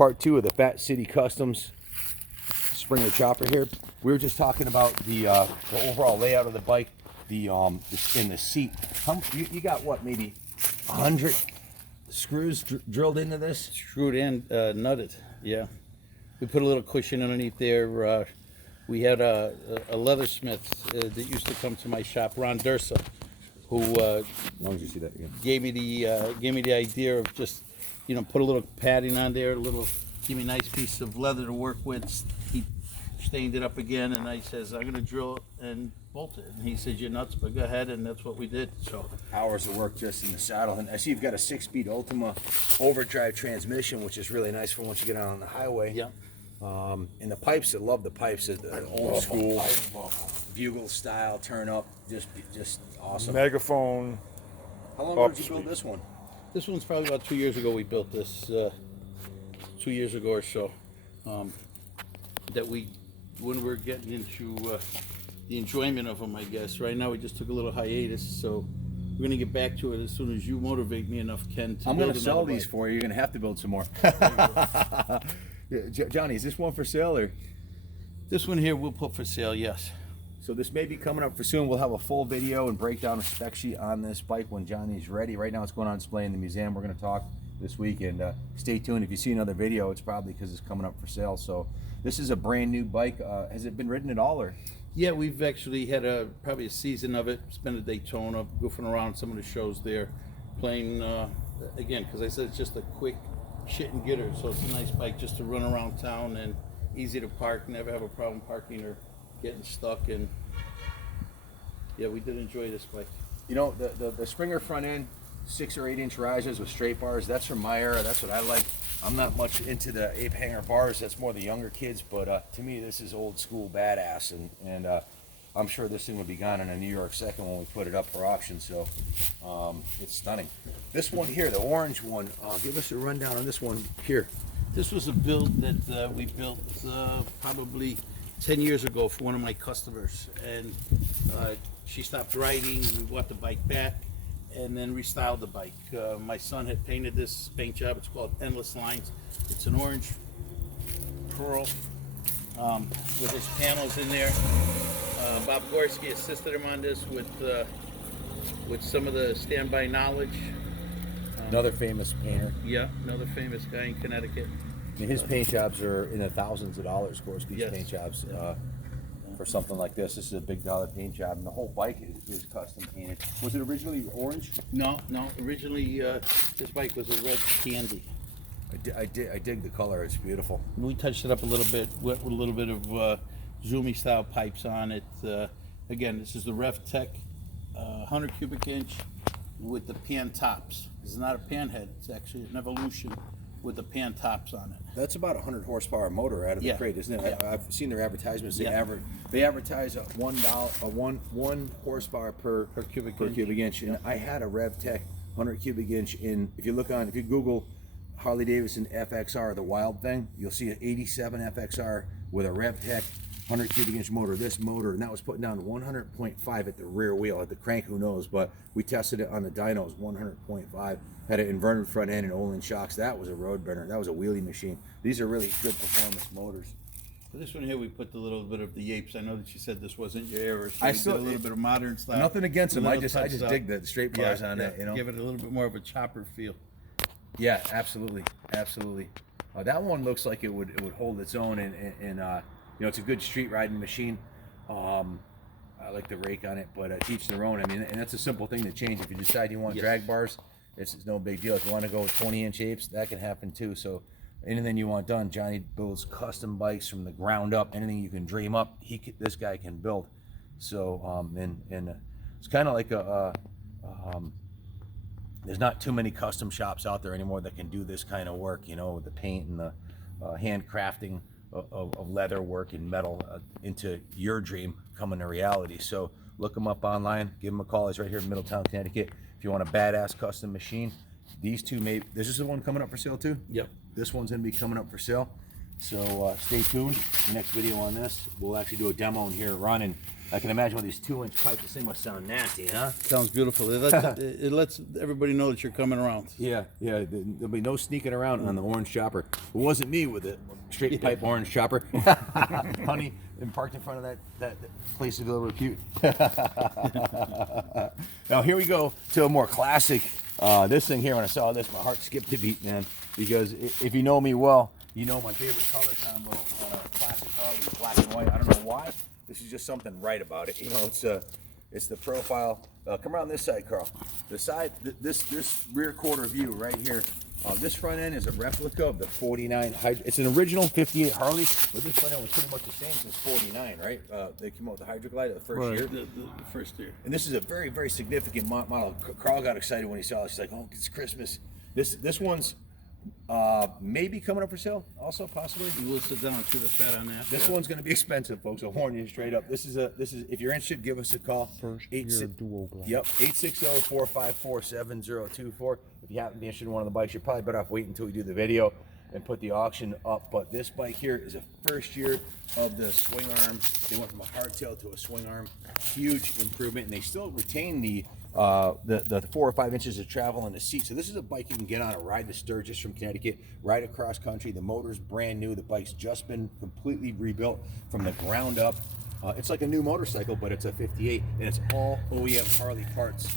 part 2 of the Fat City Customs Springer chopper here. We were just talking about the overall layout of the bike, in the seat. You got what, maybe 100 screws drilled into this? Screwed in, nutted, yeah. We put a little cushion underneath there. We had a leathersmith that used to come to my shop, Ron Dursa, who As long as you see that again. gave me the idea of just, put a little padding on there, give me a nice piece of leather to work with. He stained it up again, and I says, I'm gonna drill it and bolt it. And he says, you're nuts, but go ahead, and that's what we did. So Hours of work just in the saddle. And I see you've got a 6-speed Ultima overdrive transmission, which is really nice for once you get out on the highway. yeah. And the pipes, I love the pipes, the old school bugle style turn up, just awesome. Megaphone. How long ago did you build this one? This one's probably about 2 years ago we built this, 2 years ago or so. When we were getting into the enjoyment of them, I guess. Right now we just took a little hiatus, so we're gonna get back to it as soon as you motivate me enough, Ken, to I'm build gonna sell another these bike. for you. You're gonna have to build some more. Yeah, Johnny, is this one for sale or? This one here we'll put for sale, yes. So this may be coming up for soon. We'll have a full video and breakdown of spec sheet on this bike when Johnny's ready. Right now it's going on display in the museum. We're going to talk this week, and stay tuned. If you see another video, it's probably because it's coming up for sale. So this is a brand new bike. Has it been ridden at all, or? Yeah, we've actually had probably a season of it. Spent a Daytona, goofing around some of the shows there, playing again, because I said it's just a quick shit and getter. So it's a nice bike just to run around town and easy to park. Never have a problem parking or getting stuck. And yeah, we did enjoy this bike. You know, the Springer front end, 6 or 8 inch risers with straight bars. That's from my era. That's what I like. I'm not much into the ape hanger bars. That's more the younger kids. But to me, this is old school badass, and I'm sure this thing would be gone in a New York second when we put it up for auction. So it's stunning. This one here, the orange one. Give us a rundown on this one here. This was a build that we built probably 10 years ago for one of my customers, and she stopped riding. We bought the bike back and then restyled the bike. My son had painted this paint job. It's called Endless Lines. It's an orange pearl with his panels in there. Bob Gorski assisted him on this with some of the standby knowledge. Another famous painter. Yeah, another famous guy in Connecticut. I mean, his paint jobs are in the thousands of dollars, of course, these Yes. paint jobs. For something like this is a big dollar paint job, and the whole bike is custom painted. Was it originally orange? No. Originally, this bike was a red candy. I dig the color. It's beautiful. We touched it up a little bit with a little bit of Zoomy style pipes on it. Again, this is the RevTech 100 cubic inch with the pan tops. This is not a Panhead. It's actually an Evolution with the pan tops on it. That's about 100 horsepower motor out of the Yeah. crate, isn't it? Yeah. I've seen their advertisements. Yeah. They advertise one horsepower per cubic inch. And I had a RevTech 100 cubic inch if you Google Harley Davidson FXR, the wild thing, you'll see an 87 FXR with a RevTech 100 cubic inch motor. This motor, and that was putting down 100.5 at the rear wheel. At the crank, who knows? But we tested it on the dynos, 100.5. Had an inverted front end and Olin shocks. That was a road burner. That was a wheelie machine. These are really good performance motors. For this one here, we put a little bit of the Yapes. I know that you said this wasn't your era, so I we still- did a little bit of modern style. Nothing against them. I just Touched up. dig the straight bars on Yeah, that. You know. give it a little bit more of a chopper feel. Yeah, absolutely. That one looks like it would hold its own, and it's a good street riding machine. I like the rake on it, but teach their own. I mean, and that's a simple thing to change. If you decide you want Yes. drag bars, it's no big deal. If you want to go with 20-inch apes, that can happen too. So anything you want done, Johnny builds custom bikes from the ground up. Anything you can dream up, this guy can build. So it's kind of like there's not too many custom shops out there anymore that can do this kind of work, with the paint and the handcrafting of leather work and metal into your dream coming to reality. So look them up online, give them a call. He's right here in Middletown, Connecticut. If you want a badass custom machine, these two this is the one coming up for sale too? Yep. This one's gonna be coming up for sale. So stay tuned. The next video on this, we'll actually do a demo in here running. I can imagine with these 2-inch pipes, this thing must sound nasty, huh? Sounds beautiful. It lets everybody know that you're coming around. Yeah. There'll be no sneaking around on the orange chopper. It wasn't me with the straight pipe orange chopper. Honey, and parked in front of that place is a little cute. Now here we go to a more classic. This thing here, when I saw this, my heart skipped a beat, man. Because if you know me well, you know my favorite color combo on a classic Harley is black and white. I don't know why. This is just something right about it. You know, it's the profile. Come around this side, Carl. The side, this rear quarter view right here. This front end is a replica of the 49. It's an original 58 Harley, but this front end was pretty much the same since 49, right? They came out with the Hydroglide the first year. The first year. And this is a very, very significant model. Carl got excited when he saw it. He's like, "Oh, it's Christmas." This one's maybe coming up for sale. Also, possibly. We will sit down and chew the fat on that. This one's going to be expensive, folks. I'll warn you straight up. This is if you're interested, give us a call. First year dual glass. Yep, 860-454-7024. If you happen to be interested in one of the bikes, you're probably better off waiting until we do the video and put the auction up. But this bike here is a first year of the swing arm. They went from a hardtail to a swing arm. Huge improvement, and they still retain the 4 or 5 inches of travel in the seat. So this is a bike you can get on and ride to Sturgis from Connecticut, ride across country. The motor's brand new. The bike's just been completely rebuilt from the ground up. It's like a new motorcycle, but it's a 58, and it's all OEM Harley parts.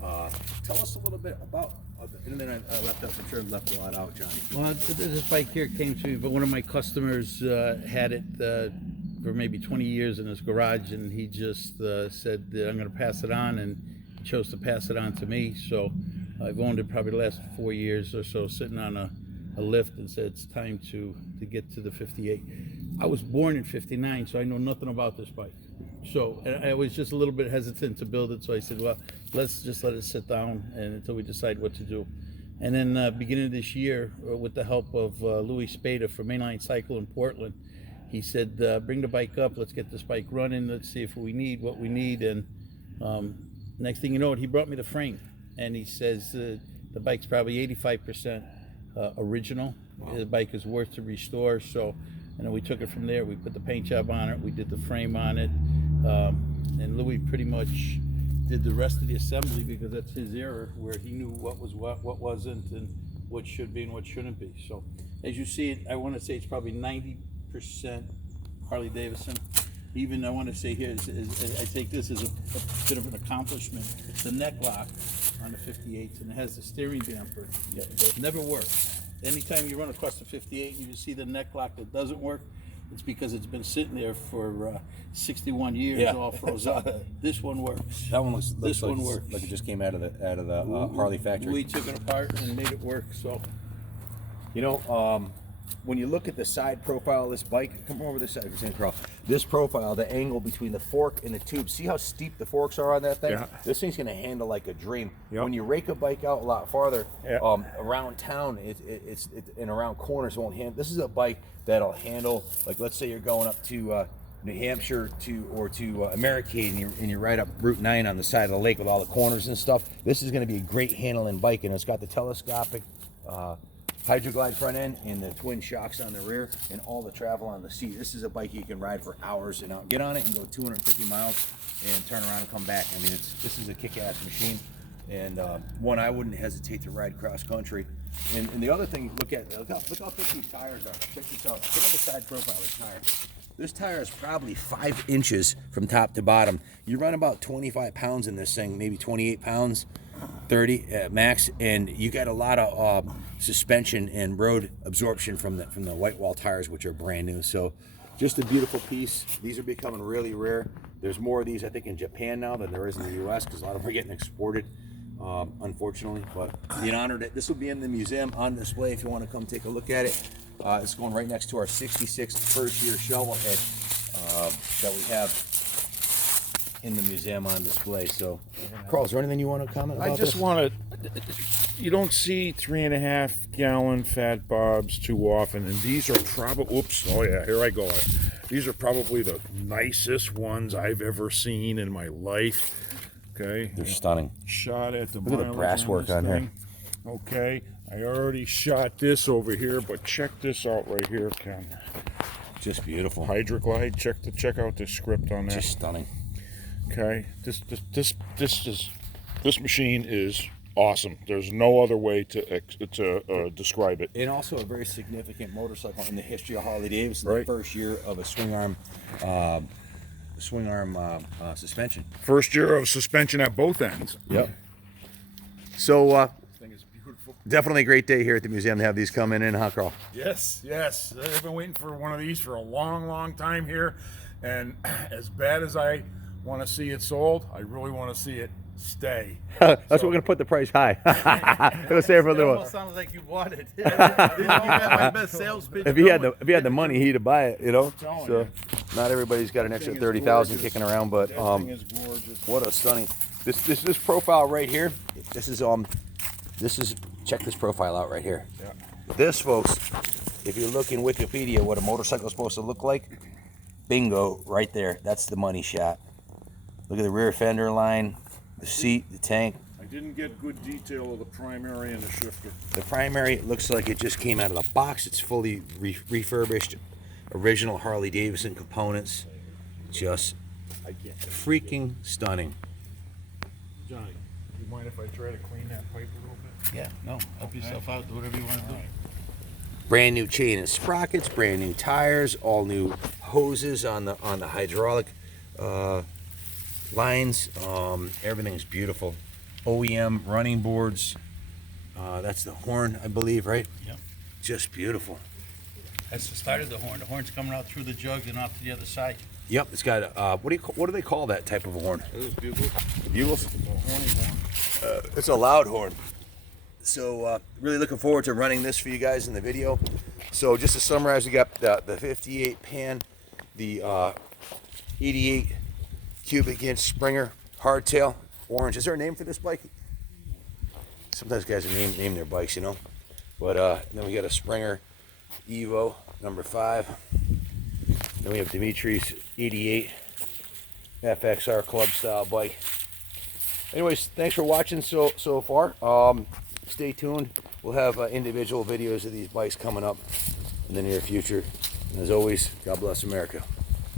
Tell us a little bit about, and then I left up, I'm sure I left a lot out, Johnny. Well, this bike here came to me, but one of my customers had it for maybe 20 years in his garage, and he just said that I'm going to pass it on, and chose to pass it on to me. So I've owned it probably the last 4 years or so, sitting on a lift, and said it's time to get to the 58. I was born in 59, so I know nothing about this bike. So I was just a little bit hesitant to build it, so I said, well, let's just let it sit down and until we decide what to do. And then beginning of this year, with the help of Louis Spada from Mainline Cycle in Portland, he said, bring the bike up, let's get this bike running, let's see if we need what we need. And next thing you know, he brought me the frame, and he says the bike's probably 85% original. Wow. The bike is worth to restore. So, and then we took it from there. We put the paint job on it. We did the frame on it, and Louis pretty much did the rest of the assembly because that's his era, where he knew what was what wasn't, and what should be and what shouldn't be. So, as you see it, I want to say it's probably 90% Harley Davidson. Even I want to say here, I take this as a bit of an accomplishment. It's the neck lock on the 58s, and it has the steering damper. Yeah, it never works. Anytime you run across the 58 and you see the neck lock that doesn't work, it's because it's been sitting there for 61 years, all frozen up. This one works. That one looks this like, one works. Like it just came out of the Harley factory. We took it apart and made it work. So, you know, when you look at the side profile of this bike, come over this side for St. Carl. This profile, the angle between the fork and the tube, see how steep the forks are on that thing? Yeah. This thing's going to handle like a dream. Yep. When you rake a bike out a lot farther, Yeah. around town, it's and around corners won't handle. This is a bike that'll handle, like let's say you're going up to New Hampshire to Americade, and you're right up Route 9 on the side of the lake with all the corners and stuff. This is going to be a great handling bike, and it's got the telescopic Hydroglide front end and the twin shocks on the rear and all the travel on the seat. This is a bike you can ride for hours and get on it and go 250 miles and turn around and come back. I mean, this is a kick-ass machine, and one I wouldn't hesitate to ride cross country. And the other thing, look how thick these tires are. Check this out. Check out the side profile of this tire. This tire is probably 5 inches from top to bottom. You run about 25 pounds in this thing, maybe 28 pounds. 30 max, and you got a lot of suspension and road absorption from the white wall tires, which are brand new. So just a beautiful piece. These are becoming really rare. There's more of these, I think, in Japan now than there is in the US, because a lot of them are getting exported, unfortunately. But being honored that this will be in the museum on display if you want to come take a look at it. It's going right next to our 66 first year shovel head that we have in the museum on display. So, Carl, is there anything you want to comment about? I just want to. You don't see 3.5 gallon fat bobs too often, and these are probably. Oops! Oh yeah, here I go. These are probably the nicest ones I've ever seen in my life. Okay, they're stunning. Shot at the. Look at the brass work on here. Okay, I already shot this over here, but check this out right here, Ken. Just beautiful. Hydroglide. Check out the script on that. Just stunning. Okay, this machine is awesome. There's no other way to describe it. And also a very significant motorcycle in the history of Harley Davidson. Right. The first year of a swing arm suspension. First year of suspension at both ends. Yep. So This thing is beautiful. definitely a great day here at the museum to have these come in, huh, Carl? Yes, yes. I've been waiting for one of these for a long, long time here, and as bad as I want to see it sold, I really want to see it stay. That's what we're gonna put the price high. It'll stay for a It little while. almost sounds like you bought it. You got my best sales pitch If he had going. the money, he'd buy it, you know. telling So you. not everybody's got an extra thing is 30,000 gorgeous. kicking around, but That thing is gorgeous. what a stunning. This profile right here. This is check this profile out right here. Yeah. This, folks, if you look in Wikipedia what a motorcycle is supposed to look like, bingo, right there. That's the money shot. Look at the rear fender line, the seat, the tank. I didn't get good detail of the primary and the shifter. The primary looks like it just came out of the box. It's fully refurbished, original Harley Davidson components. Just freaking stunning. Johnny, you mind if I try to clean that pipe a little bit? Yeah, no, help yourself out, do whatever you want to do. Brand new chain and sprockets, brand new tires, all new hoses on the hydraulic lines. Everything's beautiful. OEM running boards. That's the horn, I believe, right? Yep. Just beautiful. That's the start of the horn. The horn's coming out through the jug and off to the other side. Yep, it's got what do they call that type of a horn? Those bugles. Bugles. Horny horn. It's a loud horn. So really looking forward to running this for you guys in the video. So just to summarize, we got the 58 Pan, the 88 cubic inch Springer hardtail orange. Is there a name for this bike? Sometimes guys name their bikes, you know. But then we got a Springer Evo number 5. Then we have Dimitri's 88 FXR club style bike. Anyways, thanks for watching so far. Stay tuned. We'll have individual videos of these bikes coming up in the near future. And as always, God bless America.